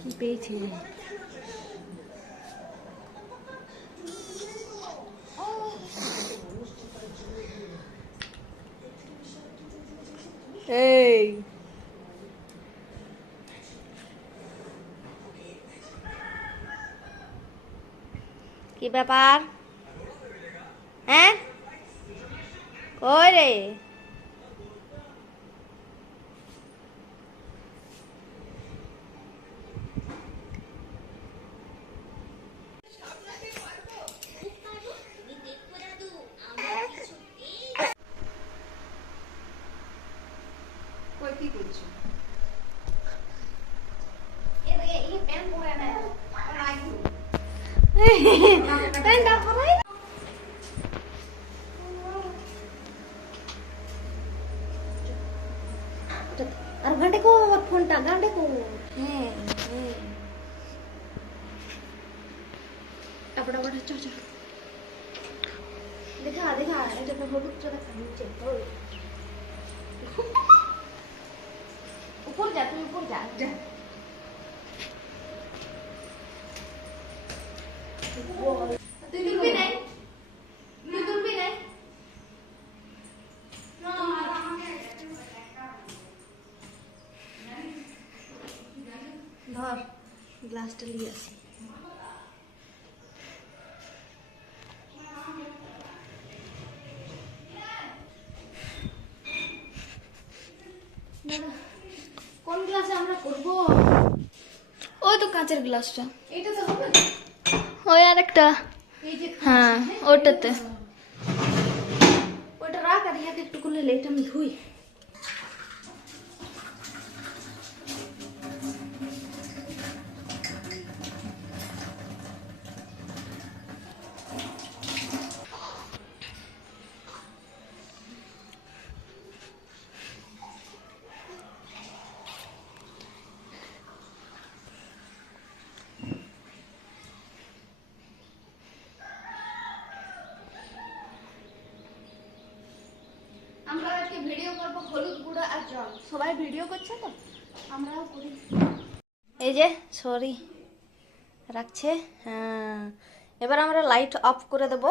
কি পেয়েছি এই কি ব্যাপার হ্যাঁ কই রে আর ঘাটে কো ফোনটা ঘাটে কো হ্যাঁ হ্যাঁ টাপড়া বড় চল চল দেখা দেখা এটা তো হলুদ চড়া নিচে উপর যা তুই উপর যা যা তুই তুলবি নাই তুই তুলবি নাই ধর গ্লাসটা নিয়ে আসি কোন গ্লাসে আমরা করব ওই তো কাঁচের গ্লাসটা এটা তো হবে ওই আরেকটা এই যে হ্যাঁ ওটাতে ওটা রাখ আর ইয়াকে একটু করলে লেট আমি ধুই আমরা আজকে ভিডিও করব হলুদ গুঁড়া আর জল সবাই ভিডিও করছে তো আমরাও করি এই যে সরি রাখছে হ্যাঁ এবার আমরা লাইট অফ করে দেব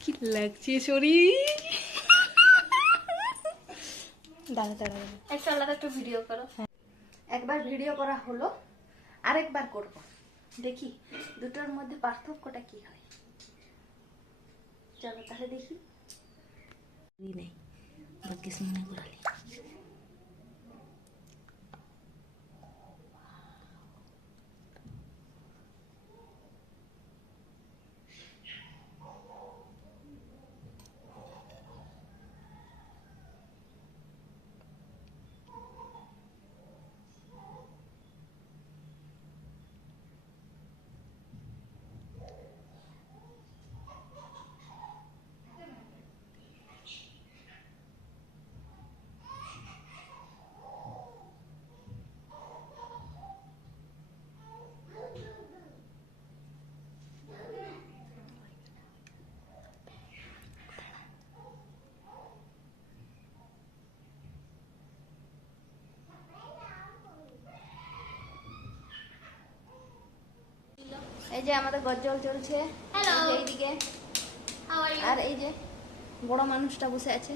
কি লাগছে সরি দাঁড়া দাঁড়া একটা আলাদা একটু ভিডিও করো একবার ভিডিও করা হলো আরেকবার করব দেখি দুটোর মধ্যে পার্থক্যটা কি হয় চলো তাহলে দেখি নেই বাকি সামনে ঘোরালি এই যে আমাদের গজ্জল চলছে হ্যালো এইদিকে হাউ আর ইউ আর এই যে বড় মানুষটা বসে আছে